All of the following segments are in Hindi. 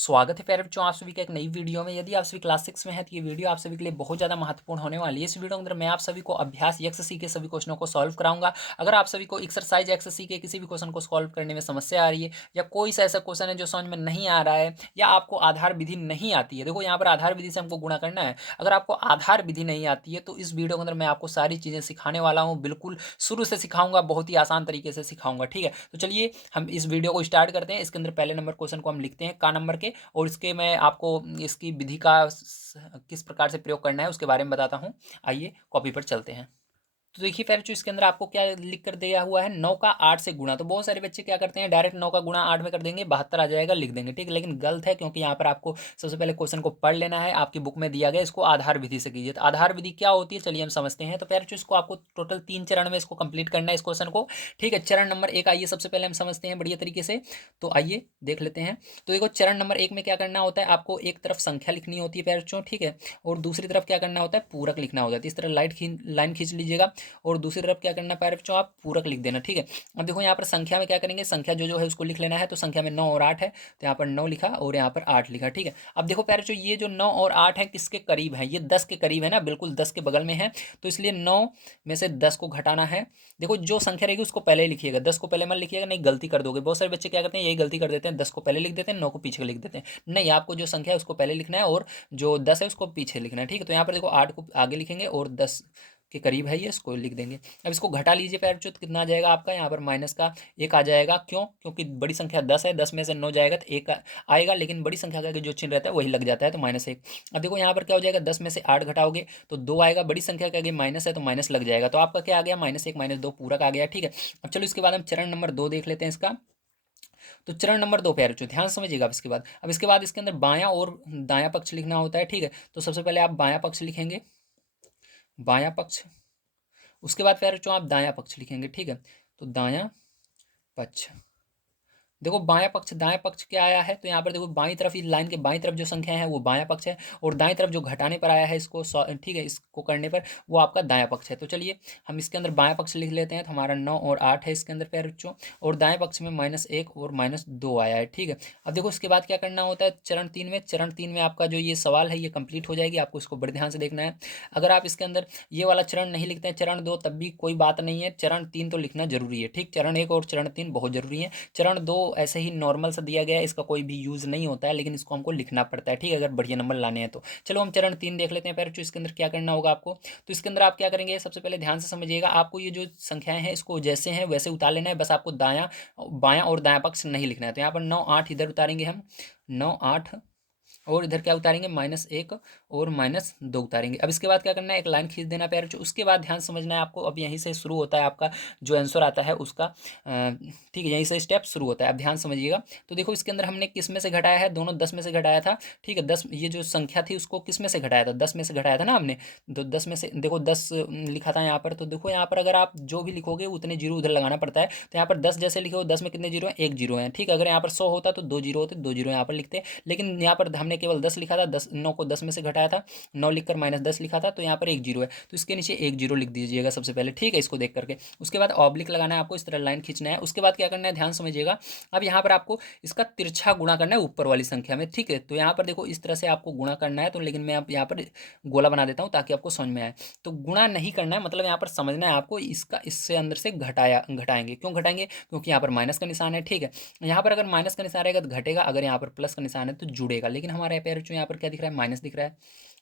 स्वागत है प्यारे बच्चों, आप सभी का एक नई वीडियो में। यदि आप सभी क्लास 6 में हैं तो ये वीडियो आप सभी के लिए बहुत ज़्यादा महत्वपूर्ण होने वाली है। इस वीडियो के अंदर मैं आप सभी को अभ्यास एक्स के सभी क्वेश्चनों को सॉल्व कराऊंगा। अगर आप सभी को एक्सरसाइज एक्स के किसी भी क्वेश्चन को सॉल्व करने में समस्या आ रही है, या कोई सा ऐसा क्वेश्चन है जो समझ में नहीं आ रहा है, या आपको आधार विधि नहीं आती है, देखो यहाँ पर आधार विधि से हमको गुणा करना है। अगर आपको आधार विधि नहीं आती है तो इस वीडियो के अंदर मैं आपको सारी चीज़ें सिखाने वाला हूँ। बिल्कुल शुरू से सिखाऊंगा, बहुत ही आसान तरीके से सिखाऊंगा। ठीक है, तो चलिए हम इस वीडियो को स्टार्ट करते हैं। इसके अंदर पहले नंबर क्वेश्चन को हम लिखते हैं का नंबर के, और इसके मैं आपको इसकी विधि का किस प्रकार से प्रयोग करना है उसके बारे में बताता हूँ। आइए कॉपी पर चलते हैं। तो देखिए फिर जो इसके अंदर आपको क्या लिख कर दिया हुआ है, 9 का 8 से गुणा। तो बहुत सारे बच्चे क्या करते हैं, डायरेक्ट 9 का गुणा 8 में कर देंगे, 72 आ जाएगा, लिख देंगे। ठीक है, लेकिन गलत है, क्योंकि यहाँ पर आपको सबसे पहले क्वेश्चन को पढ़ लेना है। आपकी बुक में दिया गया, इसको आधार विधि से कीजिए। तो आधार विधि क्या होती है, चलिए हम समझते हैं। तो फिर जो इसको आपको टोटल 3 चरण में इसको कंप्लीट करना है इस क्वेश्चन को। ठीक है, चरण नंबर 1 आइए सबसे पहले हम समझते हैं बढ़िया तरीके से। तो आइए देख लेते हैं। तो देखो चरण नंबर 1 में क्या करना होता है, आपको एक तरफ संख्या लिखनी होती है पैर बच्चों। ठीक है, और दूसरी तरफ क्या करना होता है, पूरक लिखना होता है। तो इस तरह लाइन खींच लीजिएगा, और दूसरी तरफ क्या करना है प्यारे बच्चों, आप पूरक लिख देना। ठीक है, अब देखो यहाँ पर संख्या में क्या करेंगे, संख्या जो है उसको लिख लेना है। तो संख्या में 9 और 8 है, तो यहाँ पर 9 लिखा और यहाँ पर 8 लिखा। ठीक है, अब देखो प्यारे बच्चों, ये जो 9 और 8 है किसके करीब है, ये 10 के करीब है ना, बिल्कुल 10 के बगल में है। तो इसलिए 9 में से 10 को घटाना है। देखो जो संख्या रहेगी उसको पहले ही लिखिएगा, 10 को पहले मत लिखिएगा, नहीं गलती कर दोगे। बहुत सारे बच्चे क्या करते हैं, यही गलती कर देते हैं, 10 को पहले लिख देते हैं, 9 को पीछे लिख देते हैं। नहीं, आपको जो संख्या है उसको पहले लिखना है, और जो 10 है उसको पीछे लिखना है। ठीक है, तो यहाँ पर देखो 8 को आगे लिखेंगे, और 10 के करीब है ये, इसको लिख देंगे। अब इसको घटा लीजिए पैर बच्चों, तो कितना आ जाएगा आपका, यहाँ पर माइनस का 1 आ जाएगा। क्यों, क्योंकि बड़ी संख्या 10 है, 10 में से 9 जाएगा तो 1 आएगा, लेकिन बड़ी संख्या का जो चिन्ह रहता है वही लग जाता है, तो -1। अब देखो यहाँ पर क्या हो जाएगा, 10 में से 8 घटाओगे तो 2 आएगा, बड़ी संख्या का आगे माइनस है तो माइनस लग जाएगा। तो आपका क्या आ गया, -1 -2 पूरक आ गया। ठीक है, अब चलो इसके बाद हम चरण नंबर 2 देख लेते हैं इसका। तो चरण नंबर 2 प्यारे बच्चों ध्यान से समझिएगा। अब इसके बाद इसके अंदर बायां और दायां पक्ष लिखना होता है। ठीक है, तो सबसे पहले आप बायां पक्ष लिखेंगे, बायां पक्ष। उसके बाद प्यारे बच्चों आप दायां पक्ष लिखेंगे। ठीक है, तो दायां पक्ष। देखो बायां पक्ष दायां पक्ष क्या आया है, तो यहाँ पर देखो बाईं तरफ, इस लाइन के बाईं तरफ जो संख्या है वो बायां पक्ष है, और दाईं तरफ जो घटाने पर आया है इसको ठीक है, इसको करने पर वो आपका दायां पक्ष है। तो चलिए हम इसके अंदर बायां पक्ष लिख लेते हैं। तो हमारा 9 और 8 है इसके अंदर प्यारे बच्चों, और दाएं पक्ष में -1 और -2 आया है। ठीक है, अब देखो इसके बाद क्या करना होता है, चरण 3 में आपका जो ये सवाल है ये कंप्लीट हो जाएगी। आपको इसको बड़े ध्यान से देखना है। अगर आप इसके अंदर ये वाला चरण नहीं लिखते हैं, चरण 2, तब भी कोई बात नहीं है, चरण 3 तो लिखना जरूरी है। ठीक, चरण 1 और चरण 3 बहुत जरूरी है। चरण 2 ऐसे ही नॉर्मल सा दिया गया है, इसका कोई भी यूज़ नहीं होता है, लेकिन इसको हमको लिखना पड़ता है। ठीक है, अगर बढ़िया नंबर लाने हैं तो। चलो हम चरण 3 देख लेते हैं पहले। इसके अंदर क्या करना होगा आपको, तो इसके अंदर आप क्या करेंगे, सबसे पहले ध्यान से समझिएगा। आपको ये जो संख्याएं हैं इसको जैसे हैं वैसे उतार लेना है, बस आपको दायां बायां और दायां पक्ष नहीं लिखना है। तो यहाँ पर 9 8 इधर उतारेंगे हम, 9 8, और इधर क्या उतारेंगे, -1 और -2 उतारेंगे। अब इसके बाद क्या करना है, एक लाइन खींच देना पैर। उसके बाद ध्यान समझना है आपको, अब यहीं से शुरू होता है आपका जो आंसर आता है उसका। ठीक है, यहीं से स्टेप शुरू होता है। अब ध्यान समझिएगा। तो देखो इसके अंदर हमने किस में से घटाया है, दोनों 10 में से घटाया था। ठीक है, 10 ये जो संख्या थी उसको किस में से घटाया था, 10 में से घटाया था ना हमने। तो 10 में से देखो 10 लिखा था यहाँ पर। तो देखो यहाँ पर अगर आप जो भी लिखोगे उतने जीरो उधर लगाना पड़ता है। तो यहाँ पर 10 जैसे लिखो, 10 में कितने जीरो हैं, 1 जीरो है। ठीक है, अगर यहाँ पर 100 होता तो 2 जीरो होते, 2 जीरो यहाँ पर लिखते। लेकिन यहाँ पर हमने केवल 10 लिखा था, 10 9 को 10 में से घटाया था, 9 लिखकर -10 लिखा था, तो यहाँ पर 1 जीरो है, तो इसके नीचे 1 जीरो लिख दीजिएगा सबसे पहले। ठीक है, इसको देख करके उसके बाद ऑब्लिक लगाना है आपको, इस तरह लाइन खींचना है। उसके बाद क्या करना है, ध्यान समझिएगा। अब यहाँ पर आपको इसका तिरछा गुणा करना है ऊपर वाली संख्या में। ठीक है, तो यहाँ पर देखो इस तरह से आपको गुणा करना है। तो लेकिन मैं अब यहाँ पर गोला बना देता हूँ ताकि आपको समझ में आए। तो गुणा नहीं करना है, मतलब यहाँ पर समझना है आपको, इसका इससे अंदर से घटाएंगे। क्यों घटाएंगे, क्योंकि यहाँ पर माइनस का निशान है। ठीक है, यहाँ पर अगर माइनस का निशान रहेगा तो घटेगा, अगर यहाँ पर प्लस का निशान है तो जुड़ेगा। लेकिन हमारे पैर यहाँ पर क्या दिख रहा है, माइनस दिख रहा है।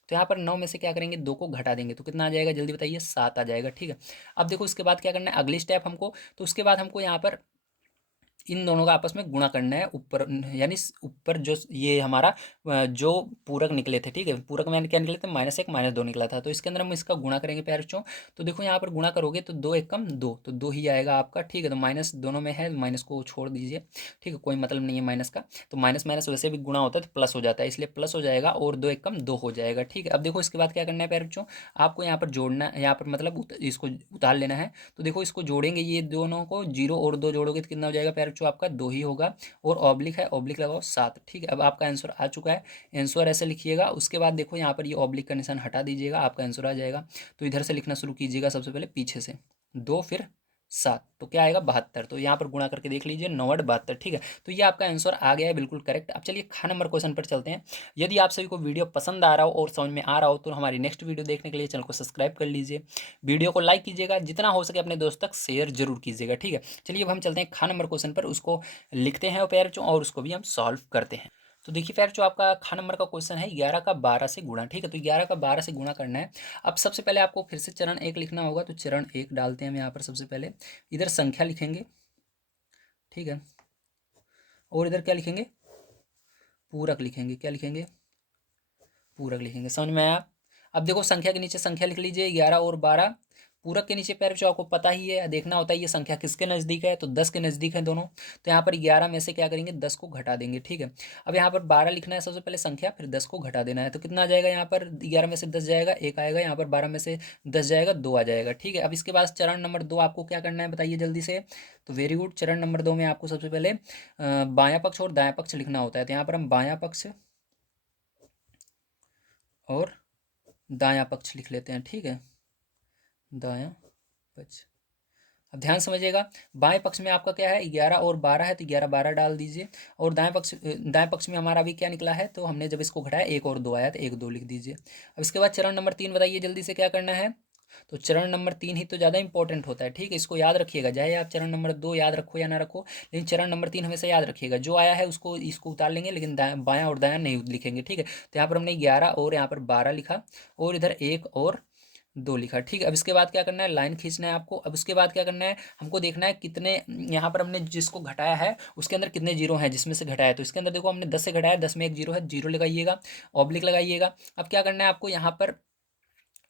तो यहाँ पर 9 में से क्या करेंगे, 2 को घटा देंगे, तो कितना आ जाएगा जल्दी बताइए, 7 आ जाएगा। ठीक है, अब देखो इसके बाद क्या करना है, अगली स्टेप हमको। तो उसके बाद हमको यहाँ पर इन दोनों का आपस में गुणा करना है ऊपर, यानी ऊपर जो ये हमारा जो पूरक निकले थे। ठीक है, पूरक में क्या निकले थे, -1 -2 निकला था। तो इसके अंदर हम इसका गुणा करेंगे प्यारे बच्चों। तो देखो यहाँ पर गुणा करोगे तो 2 एकम 2, तो 2 ही आएगा आपका। ठीक है, तो माइनस दोनों में है, माइनस को छोड़ दीजिए। ठीक है, कोई मतलब नहीं है माइनस का। तो माइनस माइनस वैसे भी गुणा होता है तो प्लस हो जाता है, इसलिए प्लस हो जाएगा, और 2 एकम 2 हो जाएगा। ठीक है, अब देखो इसके बाद क्या करना है प्यारे बच्चों, आपको यहाँ पर जोड़ना, यहाँ पर मतलब इसको उतार लेना है। तो देखो इसको जोड़ेंगे, ये दोनों को, 0 और 2 जोड़ोगे तो कितना हो जाएगा प्यारे बच्चों, आपका 2 ही होगा। और ऑब्लिक है, ऑब्लिक लगाओ 7। ठीक है, अब आपका आंसर आ चुका है। आंसर ऐसे लिखिएगा। उसके बाद देखो यहाँ पर ये ऑब्लिक का निशान हटा दीजिएगा, आपका आंसर आ जाएगा। तो इधर से लिखना शुरू कीजिएगा, सबसे पहले पीछे से 2, फिर 7, तो क्या आएगा 72। तो यहाँ पर गुणा करके देख लीजिए 9 8 72, ठीक है। तो ये आपका आंसर आ गया है, बिल्कुल करेक्ट। अब चलिए खा नंबर क्वेश्चन पर चलते हैं। यदि आप सभी को वीडियो पसंद आ रहा हो और समझ में आ रहा हो तो हमारी नेक्स्ट वीडियो देखने के लिए चैनल को सब्सक्राइब कर लीजिए, वीडियो को लाइक कीजिएगा, जितना हो सके अपने दोस्त तक शेयर जरूर कीजिएगा, ठीक है। चलिए अब हम चलते हैं खा नंबर क्वेश्चन पर, उसको लिखते हैं पैर और उसको भी हम सॉल्व करते हैं। तो देखिए फिर जो आपका खा नंबर का क्वेश्चन है 11 का 12 से गुणा, ठीक है। तो 11 का 12 से गुणा करना है। अब सबसे पहले आपको फिर से चरण 1 लिखना होगा, तो चरण 1 डालते हैं हम यहाँ पर। सबसे पहले इधर संख्या लिखेंगे, ठीक है, और इधर क्या लिखेंगे, पूरक लिखेंगे। क्या लिखेंगे, पूरक लिखेंगे। समझ में आया। अब देखो संख्या के नीचे संख्या लिख लीजिए 11 और 12, पूरक के नीचे पैर जो आपको पता ही है, देखना होता है ये संख्या किसके नज़दीक है, तो 10 के नज़दीक है दोनों। तो यहाँ पर 11 में से क्या करेंगे, 10 को घटा देंगे, ठीक है। अब यहाँ पर 12 लिखना है सबसे पहले संख्या, फिर 10 को घटा देना है। तो कितना आ जाएगा, यहाँ पर 11 में से 10 जाएगा 1 आएगा, यहाँ पर 12 में से 10 जाएगा 2 आ जाएगा, ठीक है। अब इसके बाद चरण नंबर 2 आपको क्या करना है बताइए जल्दी से। तो वेरी गुड, चरण नंबर 2 में आपको सबसे पहले बायां पक्ष और दायां पक्ष लिखना होता है। तो यहाँ पर हम बायां पक्ष और दायां पक्ष लिख लेते हैं, ठीक है, दायां पक्ष। अब ध्यान समझिएगा, बाएं पक्ष में आपका क्या है 11 और 12 है, तो 11 12 डाल दीजिए। और दाएं पक्ष में हमारा अभी क्या निकला है, तो हमने जब इसको घटाया 1 और 2 आया, तो 1 2 लिख दीजिए। अब इसके बाद चरण नंबर 3 बताइए जल्दी से क्या करना है। तो चरण नंबर 3 ही तो ज़्यादा इंपॉर्टेंट होता है, ठीक है। इसको याद रखिएगा, चाहे आप चरण नंबर 2 याद रखो या ना रखो, लेकिन चरण नंबर 3 हमेशा याद रखिएगा। जो आया है उसको इसको उतार लेंगे, लेकिन बायां और दायां नहीं लिखेंगे, ठीक है। तो यहाँ पर हमने 11 और यहाँ पर 12 लिखा, और इधर 1 और 2 लिखा, ठीक है। अब इसके बाद क्या करना है, लाइन खींचना है आपको। अब उसके बाद क्या करना है, हमको देखना है कितने, यहाँ पर हमने जिसको घटाया है उसके अंदर कितने जीरो हैं, जिसमें से घटाया है। तो इसके अंदर देखो हमने 10 से घटाया, 10 में एक जीरो है, जीरो लगाइएगा, ऑब्लिक लगाइएगा। अब क्या करना है आपको, यहाँ पर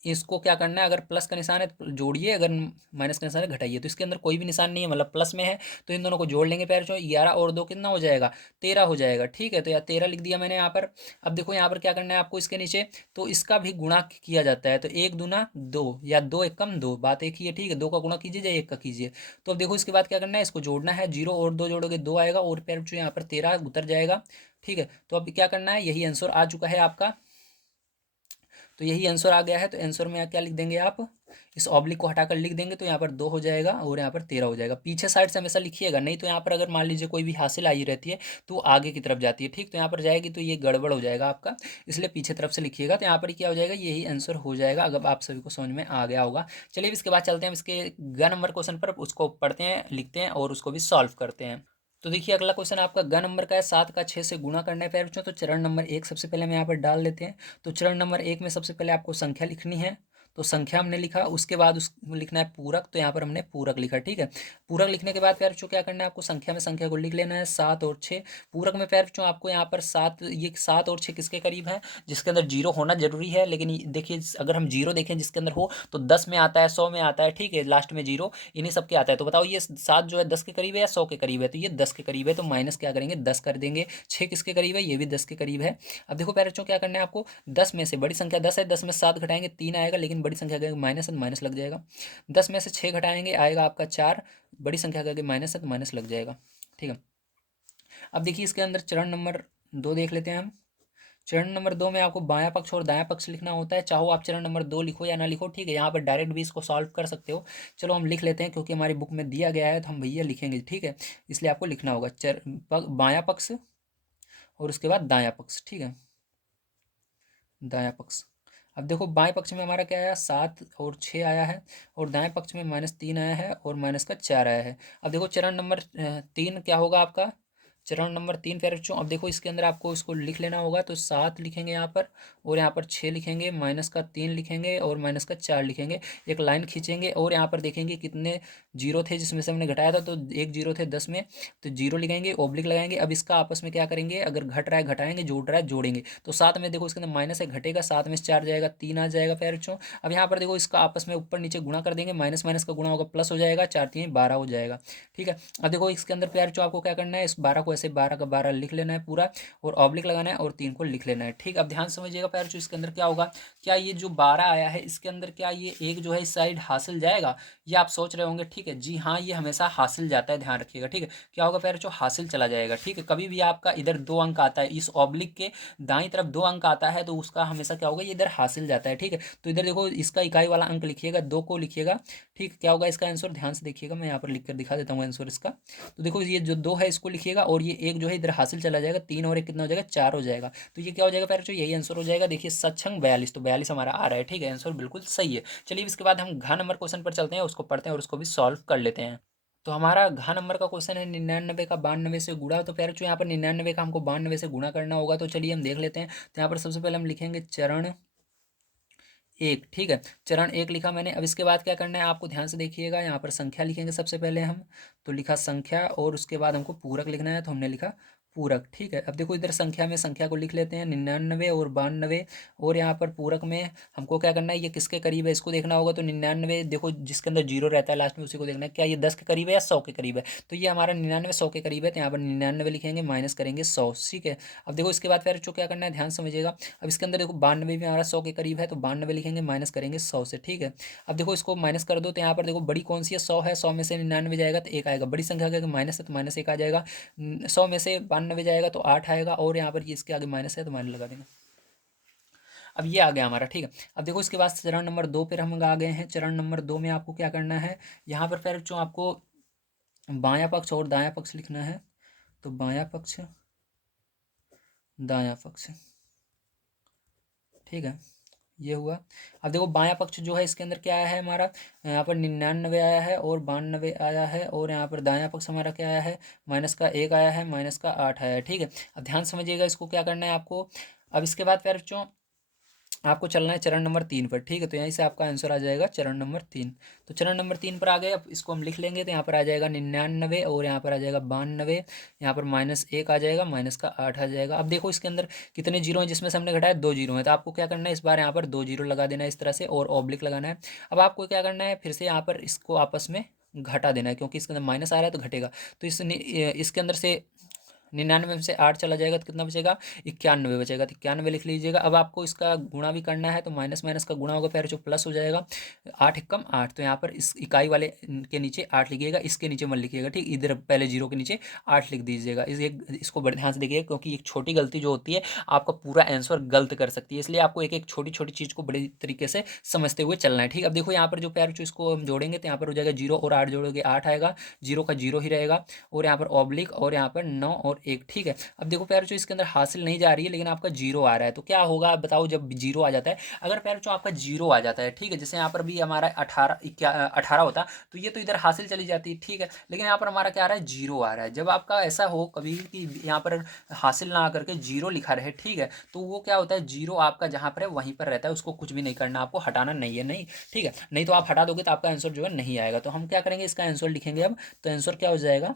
इसको क्या करना है, अगर प्लस का निशान है तो जोड़िए, अगर माइनस का निशान है घटाइए। तो इसके अंदर कोई भी निशान नहीं है, मतलब प्लस में है, तो इन दोनों को जोड़ लेंगे पैर। 11 और 2 कितना हो जाएगा, 13 हो जाएगा, ठीक है। तो या 13 लिख दिया मैंने यहाँ पर। अब देखो यहाँ पर क्या करना है आपको, इसके नीचे तो इसका भी गुणा किया जाता है। तो 1 दूना 2 या 2 एक कम 2, बात एक ही है, ठीक है। 2 का गुणा कीजिए या 1 का कीजिए। तो अब देखो इसके बाद क्या करना है, इसको जोड़ना है, 0 और 2 जोड़ोगे 2 आएगा, और पैर यहाँ पर 13 उतर जाएगा, ठीक है। तो अब क्या करना है, यही आंसर आ चुका है आपका। तो यही आंसर आ गया है। तो आंसर में यहाँ क्या लिख देंगे आप, इस ऑब्लिक को हटाकर लिख देंगे, तो यहाँ पर 2 हो जाएगा और यहाँ पर 13 हो जाएगा। पीछे साइड से हमेशा लिखिएगा, नहीं तो यहाँ पर अगर मान लीजिए कोई भी हासिल आई रहती है तो वो आगे की तरफ जाती है, ठीक। तो यहाँ पर जाएगी तो ये गड़बड़ हो जाएगा आपका, इसलिए पीछे तरफ से लिखिएगा। तो यहाँ पर क्या हो जाएगा, यही आंसर हो जाएगा, अगर आप सभी को समझ में आ गया होगा। चलिए इसके बाद चलते हैं इसके ग नंबर क्वेश्चन पर, उसको पढ़ते हैं, लिखते हैं और उसको भी सॉल्व करते हैं। तो देखिए अगला क्वेश्चन आपका ग नंबर का है, 7 का 6 से गुणा करना है प्यारे बच्चों। तो चरण नंबर 1 सबसे पहले हम यहाँ पर डाल लेते हैं। तो चरण नंबर 1 में सबसे पहले आपको संख्या लिखनी है, तो संख्या हमने लिखा। उसके बाद उस लिखना है पूरक, तो यहाँ पर हमने पूरक लिखा, ठीक है। पूरक लिखने के बाद प्यारे बच्चों क्या करना है, आपको संख्या में संख्या को लिख लेना है, 7 और 6। पूरक में प्यारे बच्चों आपको यहाँ पर 7, ये 7 और 6 किसके करीब है, जिसके अंदर जीरो होना जरूरी है। लेकिन देखिए अगर हम जीरो देखें जिसके अंदर हो, तो 10 में आता है, 100 में आता है, ठीक है, लास्ट में जीरो, इन्हीं सब के आता है। तो बताओ ये 7 जो है 10 के करीब है या 100 के करीब है, तो ये 10 के करीब है। तो माइनस क्या करेंगे, 10 कर देंगे। 6 किसके करीब है, ये भी 10 के करीब है। अब देखो प्यारे बच्चों क्या करना है आपको, 10 में से बड़ी संख्या 10 है, 10 में 7 घटाएंगे 3 आएगा, लेकिन बड़ी संख्या का माइनस है तो माइनस लग जाएगा। 10 में से 6 घटाएंगे आएगा आपका 4, बड़ी संख्या का माइनस है तो माइनस लग जाएगा, ठीक है। अब देखिए इसके अंदर चरण नंबर 2 देख लेते हैं हम। चरण नंबर 2 में आपको बायां पक्ष और दायां पक्ष लिखना होता है, चाहो आप चरण नंबर 2 लिखो या ना लिखो, ठीक है। यहाँ पर डायरेक्ट भी इसको सॉल्व कर सकते हो। चलो हम लिख लेते हैं, क्योंकि हमारी बुक में दिया गया है तो हम भैया लिखेंगे, ठीक है। इसलिए आपको लिखना होगा बायां पक्ष और उसके बाद दायां पक्ष, ठीक है, दायां पक्ष। अब देखो बाएं पक्ष में हमारा क्या आया, 7 और 6 आया है, और दाएं पक्ष में -3 आया है और माइनस का 4 आया है। अब देखो चरण नंबर 3 क्या होगा आपका, चरण नंबर 3 प्यारे बच्चों। अब देखो इसके अंदर आपको इसको लिख लेना होगा, तो 7 लिखेंगे यहाँ पर, और यहाँ पर 6 लिखेंगे, माइनस का 3 लिखेंगे और माइनस का 4 लिखेंगे। एक लाइन खींचेंगे और यहाँ पर देखेंगे कितने जीरो थे जिसमें से हमने घटाया था, तो एक जीरो थे 10 में, तो जीरो लिखेंगे, ओब्लिक लगाएंगे। अब इसका आपस में क्या करेंगे, अगर घट रहा है घटाएंगे, जोड़ रहा है जोड़ेंगे। तो 7 में देखो इसके अंदर माइनस है, घटेगा, 7 में से 4 जाएगा, 3 आ जाएगा प्यारे बच्चों। अब यहाँ पर देखो इसका आपस में ऊपर नीचे गुणा कर देंगे, माइनस माइनस का गुणा होगा, प्लस हो जाएगा, 4 3 12 हो जाएगा, ठीक है। अब देखो इसके अंदर प्यारे बच्चों आपको क्या करना है, इस 12 को से 12 का 12 लिख लेना है पूरा, और ऑब्लिक लगाना है और 3 को लिख लेना है। ठीक, अब ध्यान समझिएगा प्यारे बच्चों, इसके अंदर क्या होगा, क्या ये जो 12 आया है इसके अंदर क्या ये एक जो है इस साइड हासिल जाएगा, ये आप सोच रहे होंगे। ठीक है, जी हाँ, ये हमेशा हासिल जाता है, ध्यान रखिएगा। ठीक है, क्या होगा प्यारे बच्चों, हासिल चला जाएगा। ठीक है, कभी भी आपका इधर 2 अंक आता है, इस ऑब्लिक के दाईं तरफ 2 अंक आता है तो उसका हमेशा क्या होगा, ये इधर हासिल जाता है। ठीक है, तो इधर देखो इसका इकाई वाला अंक लिखिएगा, 2 को लिखिएगा। ठीक, क्या होगा इसका आंसर, ध्यान से देखिएगा, मैं यहाँ पर लिख कर दिखा देता हूँ आंसर इसका। तो देखो ये जो 2 है इसको लिखिएगा, और ये एक जो है इधर हासिल चला जाएगा, 3 और 1 कितना हो जाएगा, 4 हो जाएगा। तो ये क्या हो जाएगा प्यारे बच्चों, यही आंसर हो जाएगा। देखिए सक्षम 42, तो 42 हमारा आ रहा है। ठीक है, आंसर बिल्कुल सही है। चलिए इसके बाद हम घ नंबर क्वेश्चन पर चलते हैं, उसको पढ़ते हैं और उसको भी सॉल्व कर लेते हैं। तो हमारा घ नंबर का क्वेश्चन है 99 का 92 से गुणा। तो प्यारे बच्चों यहाँ पर 99 का हमको 92 से गुणा करना होगा, तो चलिए हम देख लेते हैं। तो यहाँ पर सबसे पहले हम लिखेंगे चरण एक। ठीक है, चरण एक लिखा मैंने। अब इसके बाद क्या करना है आपको, ध्यान से देखिएगा, यहाँ पर संख्या लिखेंगे सबसे पहले हम। तो लिखा संख्या, और उसके बाद हमको पूरक लिखना है, तो हमने लिखा पूरक। ठीक है, अब देखो इधर संख्या में संख्या को लिख लेते हैं, 99 और 92, और यहाँ पर पूरक में हमको क्या करना है, ये किसके करीब है इसको देखना होगा। तो 99 देखो जिसके अंदर जीरो रहता है लास्ट में, उसी को देखना है, क्या ये 10 के करीब है या 100 के करीब है। तो ये हमारा 99 100 के करीब है, तो यहाँ पर 99 लिखेंगे, माइनस करेंगे 100। ठीक है, अब देखो इसके बाद फिर क्या करना है, ध्यान समझिएगा। अब इसके अंदर देखो 92 भी हमारा 100 के करीब है, तो 92 लिखेंगे, माइनस करेंगे 100 से। ठीक है, अब देखो इसको माइनस कर दो, तो यहाँ पर देखो बड़ी कौन सी है, 100 है, 100 में से 99 जाएगा तो 1 आएगा, बड़ी संख्या का माइनस है तो माइनस 1 आ जाएगा। 100 में से 92 जाएगा तो 8 आएगा, और यहाँ पर ये इसके आगे माइनस है तो माइनस लगा देंगे। अब ये आ गया हमारा। ठीक है, अब देखो इसके बाद चरण नंबर 2 पर हम आ गए हैं। चरण नंबर 2 में आपको क्या करना है, यहाँ पर फिर जो आपको बायां पक्ष और दायां पक्ष लिखना है। तो बायां पक्ष दायां पक्ष, ठीक है, ये हुआ। अब देखो बायां पक्ष जो है इसके अंदर क्या आया है हमारा, यहाँ पर 99 आया है और 92 आया है, और यहाँ पर दायां पक्ष हमारा क्या आया है, माइनस का 1 आया है, माइनस का 8 आया है। ठीक है, अब ध्यान समझिएगा, इसको क्या करना है आपको। अब इसके बाद फिर बच्चों आपको चलना है चरण नंबर 3 पर। ठीक है, तो यहीं से आपका आंसर आ जाएगा चरण नंबर 3। तो चरण नंबर 3 पर आ गए, अब इसको हम लिख लेंगे। तो यहाँ पर आ जाएगा 99, और यहाँ पर आ जाएगा 92, यहाँ पर माइनस 1 आ जाएगा, माइनस का 8 आ जाएगा। अब देखो इसके अंदर कितने जीरो हैं, जिसमें से हमने घटाया 2 जीरो हैं, तो आपको क्या करना है, इस बार यहाँ पर 2 जीरो लगा देना है इस तरह से, और ऑब्लिक लगाना है। अब आपको क्या करना है, फिर से यहाँ पर इसको आपस में घटा देना है, क्योंकि इसके अंदर माइनस आ रहा है तो घटेगा। तो इसके अंदर से 99 में से 8 चला जाएगा तो कितना बचेगा, 91 बचेगा। तो 91 लिख लीजिएगा। अब आपको इसका गुणा भी करना है, तो माइनस माइनस का गुणा होगा, फिर जो प्लस हो जाएगा, 8 एकम 8। तो यहाँ पर इस इकाई वाले के नीचे 8 लिखिएगा, इसके नीचे मत लिखिएगा। ठीक, इधर पहले जीरो के नीचे 8 लिख दीजिएगा। इसको बड़े ध्यान से देखिएगा, क्योंकि एक छोटी गलती जो होती है आपका पूरा आंसर गलत कर सकती है, इसलिए आपको एक एक छोटी छोटी चीज़ को बड़े तरीके से समझते हुए चलना है। ठीक, अब देखो यहाँ पर जो प्यार इसको हम जोड़ेंगे, तो यहाँ पर हो जाएगा 0 और 8 जोड़ोगे 8 आएगा, जीरो का जीरो ही रहेगा, और यहाँ पर ऑब्लिक, और यहाँ पर 9 और 1। ठीक है, अब देखो प्यारे बच्चों इसके अंदर हासिल नहीं जा रही है, लेकिन आपका जीरो आ रहा है, तो क्या होगा आप बताओ, जब जीरो आ जाता है, अगर प्यारे बच्चों आपका जीरो आ जाता है, ठीक है, जैसे यहाँ पर भी हमारा 18 होता, तो ये तो इधर हासिल चली जाती है। ठीक है, लेकिन यहाँ पर हमारा क्या आ रहा है, जीरो आ रहा है। जब आपका ऐसा हो कभी कि यहाँ पर हासिल ना आकर के जीरो लिखा रहे, ठीक है, तो वो क्या होता है, जीरो आपका जहाँ पर है वहीं पर रहता है, उसको कुछ भी नहीं करना, आपको हटाना नहीं है, नहीं। ठीक है, नहीं तो आप हटा दोगे तो आपका आंसर जो है नहीं आएगा। तो हम क्या करेंगे, इसका आंसर लिखेंगे अब। तो आंसर क्या हो जाएगा,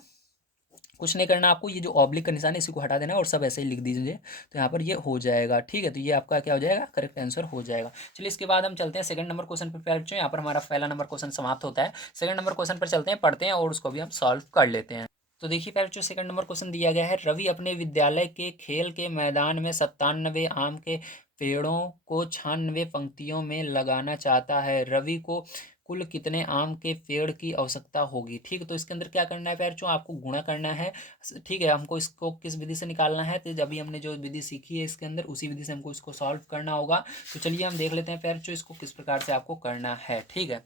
कुछ नहीं करना आपको, ये जो ऑब्लिक का निशान है इसी को हटा देना है, और सब ऐसे ही लिख दीजिए। तो यहाँ पर ये हो जाएगा। ठीक है, तो ये आपका क्या हो जाएगा, करेक्ट आंसर हो जाएगा। चलिए इसके बाद हम चलते हैं सेकंड नंबर क्वेश्चन पर। प्यारे बच्चों यहाँ पर हमारा पहला नंबर क्वेश्चन समाप्त होता है, सेकंड नंबर क्वेश्चन पर चलते हैं, पढ़ते हैं और उसको भी हम सॉल्व कर लेते हैं। तो देखिए प्यारे बच्चों, सेकंड नंबर क्वेश्चन दिया गया है, रवि अपने विद्यालय के खेल के मैदान में 97 आम के पेड़ों को 96 पंक्तियों में लगाना चाहता है। रवि को कुल कितने आम के पेड़ की आवश्यकता होगी। ठीक, तो इसके अंदर क्या करना है प्यारे बच्चों, आपको गुणा करना है। ठीक है, हमको इसको किस विधि से निकालना है, तो अभी हमने जो विधि सीखी है इसके अंदर, उसी विधि से हमको इसको सॉल्व करना होगा। तो चलिए हम देख लेते हैं प्यारे बच्चों इसको किस प्रकार से आपको करना है। ठीक है,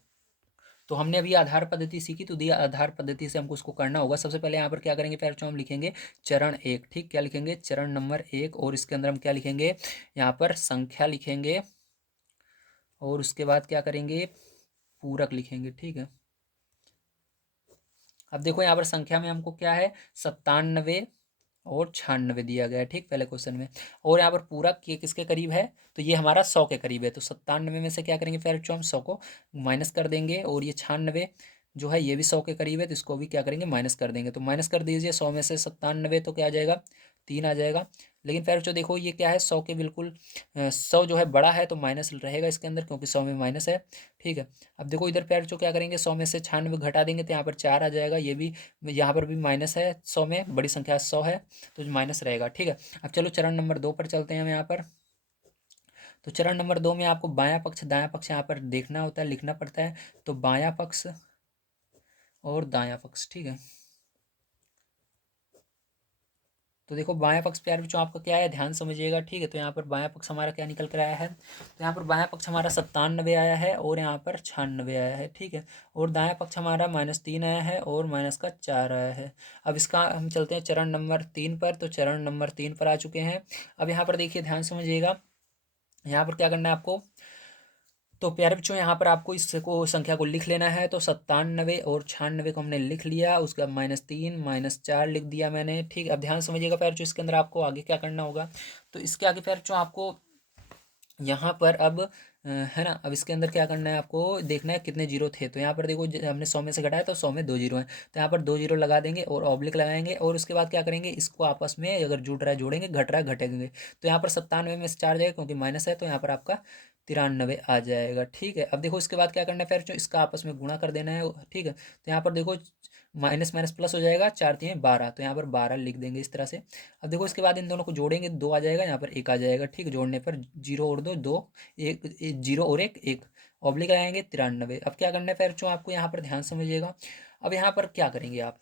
तो हमने अभी आधार पद्धति सीखी, तो दिया आधार पद्धति से हमको उसको करना होगा। सबसे पहले यहाँ पर क्या करेंगे प्यारे बच्चों, हम लिखेंगे चरण एक। ठीक, क्या लिखेंगे, चरण नंबर 1, और इसके अंदर हम क्या लिखेंगे, यहाँ पर संख्या लिखेंगे, और उसके बाद क्या करेंगे, पूरक लिखेंगे। ठीक है, अब देखो यहाँ पर संख्या में हमको क्या है, 97 और 96 दिया गया है। ठीक, पहले क्वेश्चन में, और यहाँ पर पूरक ये किसके करीब है, तो ये हमारा 100 के करीब है। तो 97 में से क्या करेंगे फिर बच्चों, हम 100 को माइनस कर देंगे, और ये 96 जो है ये भी 100 के करीब है, तो इसको भी क्या करेंगे, माइनस कर देंगे। तो माइनस कर दीजिए, 100 में से 97, तो क्या आ जाएगा, 3 आ जाएगा। लेकिन फिर जो देखो ये क्या है, 100 के बिल्कुल 100 जो है बड़ा है तो माइनस रहेगा इसके अंदर, क्योंकि 100 में माइनस है। ठीक है, अब देखो इधर पैर जो क्या करेंगे, 100 में से 96 घटा देंगे तो यहाँ पर 4 आ जाएगा, ये भी यहाँ पर भी माइनस है, 100 में बड़ी संख्या 100 है तो माइनस रहेगा। ठीक है, अब चलो चरण नंबर 2 पर चलते हैं हम यहाँ पर। तो चरण नंबर 2 में आपको बायां पक्ष दायां पक्ष यहाँ पर देखना होता है, लिखना पड़ता है। तो बायां पक्ष और दायां पक्ष, ठीक है। तो देखो बायां पक्ष प्यारे बच्चों आपका क्या है, ध्यान समझिएगा। ठीक है, तो यहाँ पर बायां पक्ष हमारा क्या निकल कर आया है, तो यहाँ पर बायां पक्ष हमारा 97 आया है और यहाँ पर 96 आया है। ठीक है, और दायां पक्ष हमारा -3 आया है और -4 आया है। अब इसका हम चलते हैं चरण नंबर 3 पर। तो चरण नंबर 3 पर आ चुके हैं। अब यहाँ पर देखिए ध्यान समझिएगा, यहाँ पर क्या करना है आपको। तो प्यारे बच्चों यहाँ पर आपको इसको संख्या को लिख लेना है। तो 97 और 96 को हमने लिख लिया, उसके बाद -3 -4 लिख दिया मैंने। ठीक, अब ध्यान समझिएगा प्यारे बच्चों, इसके अंदर आपको आगे क्या करना होगा। तो इसके आगे प्यारे बच्चों आपको यहाँ पर अब है ना, अब इसके अंदर क्या करना है आपको, देखना है कितने जीरो थे। तो यहाँ पर देखो हमने 100 में से घटाया तो 100 में 2 जीरो हैं, तो यहाँ पर 2 जीरो लगा देंगे और ऑब्लिक लगाएंगे, और उसके बाद क्या करेंगे, इसको आपस में अगर जुड़ रहा है जोड़ेंगे, घट रहा है घटेंगे। तो यहाँ पर 97 में से 4 जाएगा क्योंकि माइनस है, तो यहाँ पर आपका 93 आ जाएगा। ठीक है, अब देखो इसके बाद क्या करना है फिर जो इसका आपस में गुणा कर देना है। ठीक है, तो यहाँ पर देखो माइनस माइनस प्लस हो जाएगा, 4×3 = 12, तो यहाँ पर 12 लिख देंगे इस तरह से। अब देखो इसके बाद इन दोनों को जोड़ेंगे, 2 आ जाएगा, यहाँ पर 1 आ जाएगा। ठीक, जोड़ने पर 0 और 2 2, 1 0 और 1 1, ऑब्लिक आएंगे 93। अब क्या करना है फिर जो आपको यहाँ पर ध्यान समझिएगा। अब यहाँ पर क्या करेंगे आप,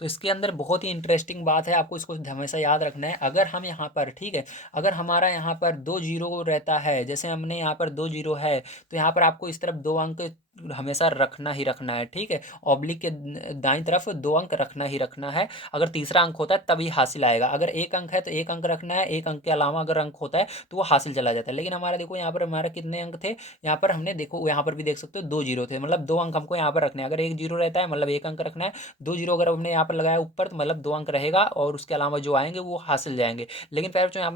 तो इसके अंदर बहुत ही इंटरेस्टिंग बात है, आपको इसको हमेशा याद रखना है। अगर हम यहाँ पर, ठीक है, अगर हमारा यहाँ पर 2 जीरो रहता है, जैसे हमने यहाँ पर 2 जीरो है, तो यहाँ पर आपको इस तरफ 2 अंक हमेशा रखना ही रखना है। ठीक है, ऑब्लिक के दाईं तरफ 2 अंक रखना ही रखना है। अगर तीसरा अंक होता है तभी हासिल आएगा, अगर 1 अंक है तो 1 अंक रखना है, 1 अंक के अलावा अगर अंक होता है तो वो हासिल चला जाता है। लेकिन हमारा देखो यहाँ पर हमारा कितने अंक थे, यहाँ पर हमने देखो यहाँ पर भी देख सकते हो 2 जीरो थे, मतलब 2 अंक हमको यहाँ पर रखने हैं। अगर 1 जीरो रहता है मतलब 1 अंक रखना है, 2 जीरो अगर हमने यहाँ पर लगाया ऊपर तो मतलब 2 अंक रहेगा, और उसके अलावा जो आएंगे वो हासिल जाएंगे। लेकिन फिर जो यहाँ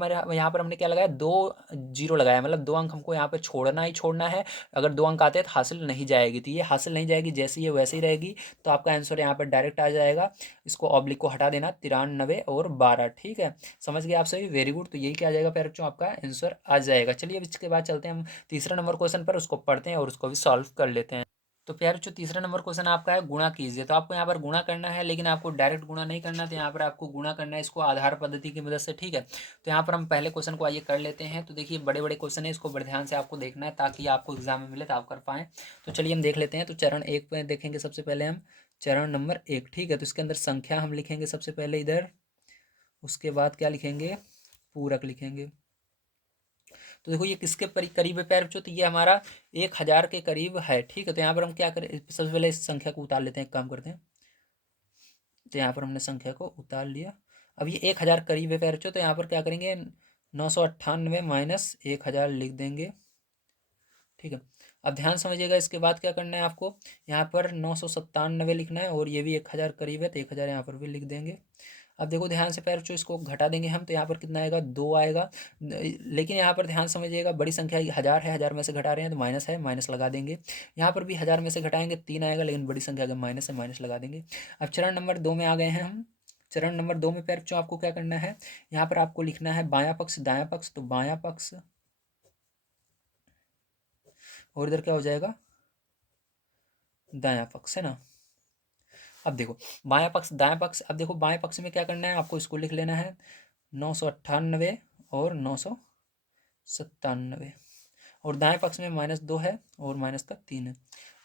पर हमने क्या लगाया, 2 जीरो लगाया, मतलब 2 अंक हमको यहाँ पर छोड़ना ही छोड़ना है। अगर 2 अंक आते हैं तो हासिल नहीं जाएगी, तो ये हासिल नहीं जाएगी, जैसी ये वैसे ही रहेगी। तो आपका आंसर यहाँ पर डायरेक्ट आ जाएगा। इसको ऑब्लिक को हटा देना, 93 और 12। ठीक है, समझ गए आप सभी, वेरी गुड। तो यही क्या आ जाएगा फिर जो आपका आंसर आ जाएगा। चलिए अब इसके बाद चलते हैं हम तीसरा नंबर क्वेश्चन पर, उसको पढ़ते हैं और उसको भी सॉल्व कर लेते हैं। तो प्यारे जो तीसरा नंबर क्वेश्चन आपका है, गुणा कीजिए। तो आपको यहाँ पर गुणा करना है, लेकिन आपको डायरेक्ट गुणा नहीं करना, तो यहाँ पर आपको गुणा करना है इसको आधार पद्धति की मदद से। ठीक है, तो यहाँ पर हम पहले क्वेश्चन को आइए कर लेते हैं। तो देखिए बड़े बड़े क्वेश्चन है, इसको बड़े ध्यान से आपको देखना है ताकि आपको एग्जाम में मिले तो आप कर पाएँ। तो चलिए हम देख लेते हैं। तो चरण 1 पे देखेंगे सबसे पहले हम, चरण नंबर 1। ठीक है, तो इसके अंदर संख्या हम लिखेंगे सबसे पहले इधर, उसके बाद क्या लिखेंगे, पूरक लिखेंगे। तो देखो ये किसके करीब है प्यारे बच्चों, तो ये हमारा 1000 के करीब है। ठीक है, तो यहाँ पर हम क्या करें, सबसे पहले इस संख्या को उतार लेते हैं, एक काम करते हैं। तो यहाँ पर हमने संख्या को उतार लिया। अब ये 1000 करीब है प्यारे बच्चों, तो यहाँ पर क्या करेंगे, 998 माइनस 1000 लिख देंगे। ठीक है, अब ध्यान समझिएगा, इसके बाद क्या करना है आपको, यहाँ पर 997 लिखना है, और ये भी 1000 करीब है तो 1000 यहाँ पर भी लिख देंगे। अब देखो ध्यान से पैर, जो इसको घटा देंगे हम, तो यहाँ पर कितना आएगा, 2 आएगा। लेकिन यहाँ पर ध्यान समझिएगा, बड़ी संख्या 1000 है, 1000 में से घटा रहे हैं तो माइनस है, माइनस लगा देंगे। यहाँ पर भी 1000 में से घटाएंगे 3 आएगा, लेकिन बड़ी संख्या अगर माइनस है, माइनस लगा देंगे। अब चरण नंबर 2 में आ गए हैं हम। चरण नंबर 2 में पैर जो आपको क्या करना है, यहाँ पर आपको लिखना है बायां पक्ष दायां पक्ष। तो बायां पक्ष, और इधर क्या हो जाएगा, दायां पक्ष, है ना। अब देखो बायां पक्ष दायां पक्ष, अब देखो बाएं पक्ष में क्या करना है आपको, इसको लिख लेना है 998 और 997, और दाएं पक्ष में -2 है और -3 है।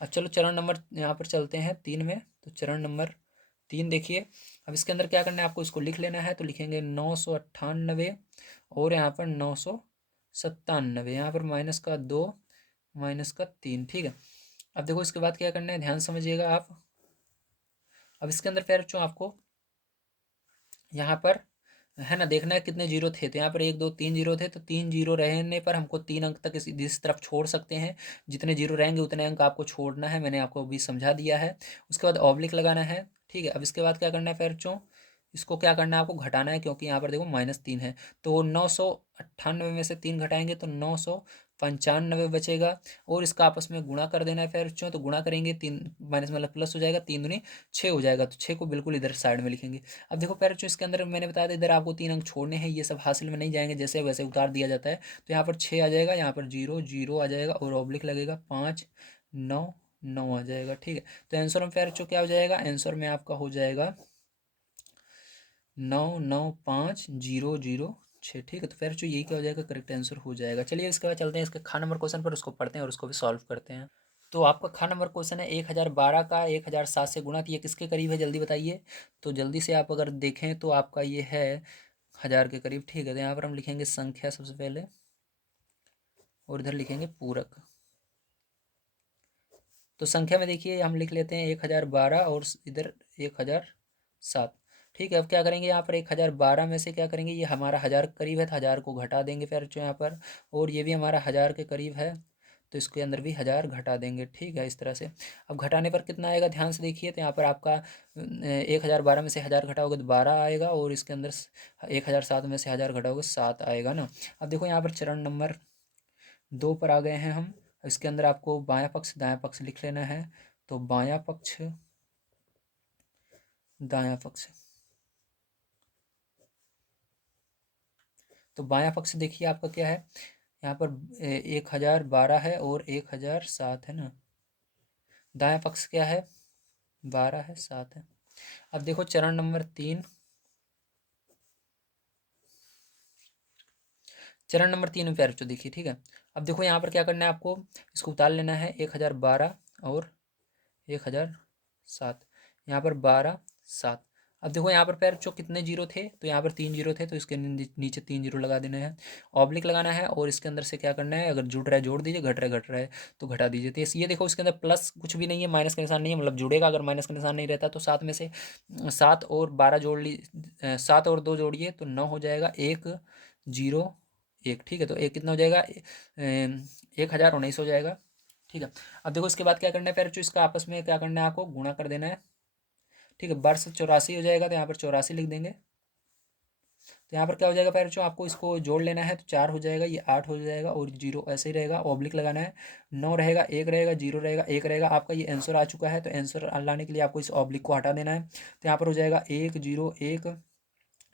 अब चलो चरण नंबर यहाँ पर चलते हैं 3 में। तो चरण नंबर 3 देखिए, अब इसके अंदर क्या करना है आपको, इसको लिख लेना है। तो लिखेंगे 998 और यहाँ पर 997, यहाँ पर -2 -3। ठीक है, अब देखो इसके बाद क्या करना है, ध्यान समझिएगा आप। अब इसके अंदर फिर जो आपको यहाँ पर है ना, देखना है कितने जीरो थे। तो यहाँ पर 1 2 3 जीरो थे, तो 3 जीरो रहने पर हमको 3 अंक तक इस तरफ छोड़ सकते हैं। जितने जीरो रहेंगे उतने अंक आपको छोड़ना है, मैंने आपको अभी समझा दिया है। उसके बाद ऑब्लिक लगाना है। ठीक है, अब इसके बाद क्या करना है फिर जो, इसको क्या करना है आपको घटाना है, क्योंकि यहाँ पर देखो -3 है। तो 998 में से 3 घटाएंगे तो 995 बचेगा, और इसका आपस में गुणा कर देना है फिर बच्चों। तो गुणा करेंगे, 3 माइनस मतलब प्लस हो जाएगा, 3 दूनी 6 हो जाएगा, तो 6 को बिल्कुल इधर साइड में लिखेंगे। अब देखो पैर बच्चों, इसके अंदर मैंने बताया था इधर आपको 3 अंक छोड़ने हैं, ये सब हासिल में नहीं जाएंगे, जैसे वैसे उतार दिया जाता है। तो यहाँ पर 6 आ जाएगा, यहाँ पर 0 0 आ जाएगा, और ऑब्लिक लगेगा 5 9 9 आ जाएगा। ठीक है, तो आंसर में पैर बच्चों क्या हो जाएगा, आंसर में आपका हो जाएगा 99506। ठीक है, तो फिर जो यही क्या हो जाएगा, करेक्ट आंसर हो जाएगा। चलिए इसके बाद चलते हैं इसके खा नंबर क्वेश्चन पर, उसको पढ़ते हैं और उसको भी सॉल्व करते हैं। तो आपका खा नंबर क्वेश्चन है 1012 का 1007 से गुणा, तो ये किसके करीब है जल्दी बताइए। तो जल्दी से आप अगर देखें तो आपका ये है 1000 के करीब। ठीक है, तो यहाँ पर हम लिखेंगे संख्या सबसे पहले, और इधर लिखेंगे पूरक। तो संख्या में देखिए हम लिख लेते हैं 1012 और इधर 1007। ठीक है, अब क्या करेंगे, यहाँ पर 1012 में से क्या करेंगे, ये हमारा 1000 के करीब है तो 1000 को घटा देंगे फिर जो यहाँ पर, और ये भी हमारा 1000 के करीब है तो इसके अंदर भी 1000 घटा देंगे। ठीक है, इस तरह से। अब घटाने पर कितना आएगा, ध्यान से देखिए, तो यहाँ पर आपका 1012 में से 1000 घटाओगे तो 12 आएगा, और इसके अंदर 1007 में से 1000 घटाओगे 7 आएगा ना। अब देखो यहाँ पर चरण नंबर 2 पर आ गए हैं हम। इसके अंदर आपको बायां पक्ष दायां पक्ष लिख लेना है। तो बायां पक्ष दायां पक्ष, तो बायां पक्ष देखिए आपका क्या है, यहाँ पर 1012 है और 1007 है ना। दायां पक्ष क्या है, 12 है, 7 है। अब देखो चरण नंबर 3, चरण नंबर 3 में प्यारे बच्चों देखिए। ठीक है, अब देखो यहाँ पर क्या करना है आपको, इसको उतार लेना है, 1012 और 1007, यहाँ पर 12 7। अब देखो यहाँ पर पैर बच्चों कितने जीरो थे, तो यहाँ पर 3 जीरो थे, तो इसके नीचे 3 जीरो लगा देना है, ऑब्लिक लगाना है, और इसके अंदर से क्या करना है, अगर जुड़ रहा है जोड़ दीजिए, घट रहा है तो घटा दीजिए। तो ये देखो इसके अंदर प्लस कुछ भी नहीं है, माइनस का निशान नहीं है, मतलब जुड़ेगा, अगर माइनस का निशान नहीं रहता तो 7 में से 7 और 12 जोड़ ली, 7 और 2 जोड़िए तो 9 हो जाएगा, 101। ठीक है, तो एक कितना हो जाएगा, 1019 हो जाएगा। ठीक है, अब देखो इसके बाद क्या करना है, फिर जो इसका आपस में क्या करना है, आपको गुणा कर देना है। ठीक है, वर्ष 84 हो जाएगा, तो यहाँ पर 84 लिख देंगे। तो यहाँ पर क्या हो जाएगा, फिर जो आपको इसको जोड़ लेना है, तो 4 हो जाएगा, ये 8 हो जाएगा, और 0 ऐसे ही रहेगा, ऑब्लिक लगाना है। 9 रहेगा, 1 रहेगा, 0 रहेगा, 1 रहेगा, आपका ये आंसर आ चुका है। तो आंसर लाने के लिए आपको इस ऑब्लिक को हटा देना है। तो यहाँ पर हो जाएगा 101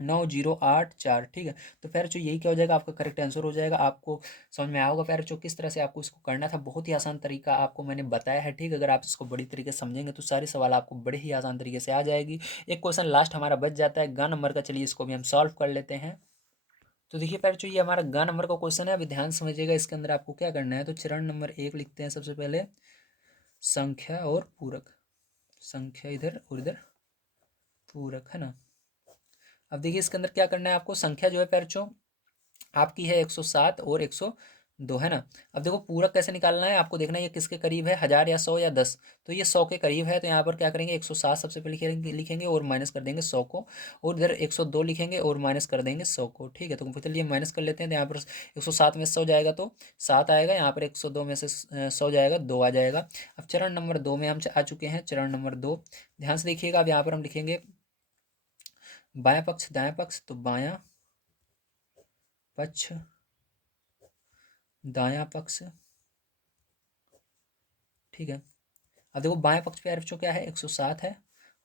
9084। ठीक है, तो फिर जो यही क्या हो जाएगा, आपका करेक्ट आंसर हो जाएगा। आपको समझ में आया होगा फिर जो किस तरह से आपको इसको करना था, बहुत ही आसान तरीका आपको मैंने बताया है। ठीक है, अगर आप इसको बड़ी तरीके से समझेंगे तो सारे सवाल आपको बड़े ही आसान तरीके से आ जाएगी। एक क्वेश्चन लास्ट हमारा बच जाता है ग नंबर का, चलिए इसको भी हम सॉल्व कर लेते हैं। तो देखिए फिर जो ये हमारा ग नंबर का क्वेश्चन है, अभी ध्यान समझिएगा, इसके अंदर आपको क्या करना है। तो चरण नंबर 1 लिखते हैं सबसे पहले, संख्या और पूरक। संख्या इधर और इधर पूरक, है ना। अब देखिए इसके अंदर क्या करना है आपको, संख्या जो है पैरचो आपकी है 107 और 102, है ना। अब देखो पूरक कैसे निकालना है, आपको देखना है ये किसके करीब है, 1000 या 100 या 10। तो ये 100 के करीब है, तो यहाँ पर क्या करेंगे, 107 सबसे पहले लिखेंगे और माइनस कर देंगे 100 को, और इधर 102 लिखेंगे और माइनस कर देंगे 100 को। ठीक है, तो चलिए माइनस कर लेते हैं। तो यहाँ पर 107 में 100 जाएगा तो 7 आएगा, यहाँ पर 102 में से 100 जाएगा 2 आ जाएगा। अब चरण नंबर 2 में हम आ चुके हैं, चरण नंबर 2, ध्यान से देखिएगा। अब यहाँ पर हम लिखेंगे बायां पक्ष दायां पक्ष, तो बायां पक्ष दायां पक्ष। ठीक है, अब देखो बाएं पक्ष पे आरएचओ क्या है, 107 है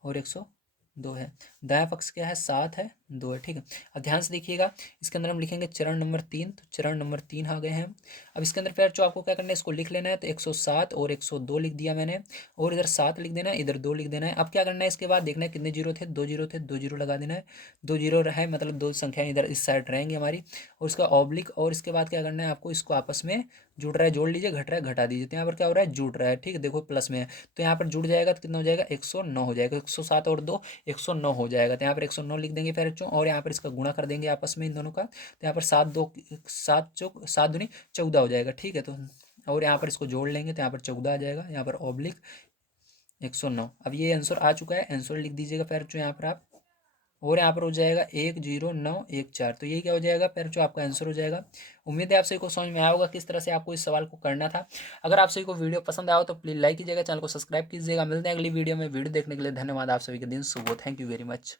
और 102 है। दायां पक्ष क्या है, 7 है 2 है। ठीक है, अब ध्यान से देखिएगा, इसके अंदर हम लिखेंगे चरण नंबर 3। तो चरण नंबर 3 आ गए हैं। अब इसके अंदर फिर जो आपको क्या करना है, इसको लिख लेना है। तो 107 और 102 लिख दिया मैंने, और इधर 7 लिख देना है, इधर 2 लिख देना है। अब क्या करना है, इसके बाद देखना है कितने जीरो थे, 2 जीरो थे, 2 जीरो लगा देना है। 2 जीरो है मतलब 2 संख्याएं इधर इस साइड रहेंगी हमारी, और इसका ऑब्लिक, और इसके बाद क्या करना है आपको, इसको आपस में जुड़ रहा है जोड़ लीजिए, घट रहा है घटा दीजिए। तो यहाँ पर क्या हो रहा है, जुड़ रहा है। ठीक है, देखो प्लस में है, तो यहाँ पर जुड़ जाएगा तो कितना हो जाएगा, 109 हो जाएगा। 107 और 2 109 हो जाएगा, तो यहाँ पर 109 लिख देंगे फिर बच्चों, और यहाँ पर इसका गुणा कर देंगे आपस में इन दोनों का। तो यहाँ पर 7 दूनी 14 हो जाएगा। ठीक है, तो और यहाँ पर इसको जोड़ लेंगे तो यहाँ पर 14 आ जाएगा, यहाँ पर ऑब्लिक 109। अब ये आंसर आ चुका है, आंसर लिख दीजिएगा फिर जो यहाँ पर आप, और यहाँ पर हो जाएगा 10914। तो ये क्या हो जाएगा फिर जो आपका आंसर हो जाएगा। उम्मीद है आप सभी को समझ में आया होगा किस तरह से आपको इस सवाल को करना था। अगर आप सभी को वीडियो पसंद आया हो तो प्लीज़ लाइक कीजिएगा, चैनल को सब्सक्राइब कीजिएगा। मिलते हैं अगली वीडियो में। वीडियो देखने के लिए धन्यवाद। आप सभी के दिन शुभ हो। Thank you very much.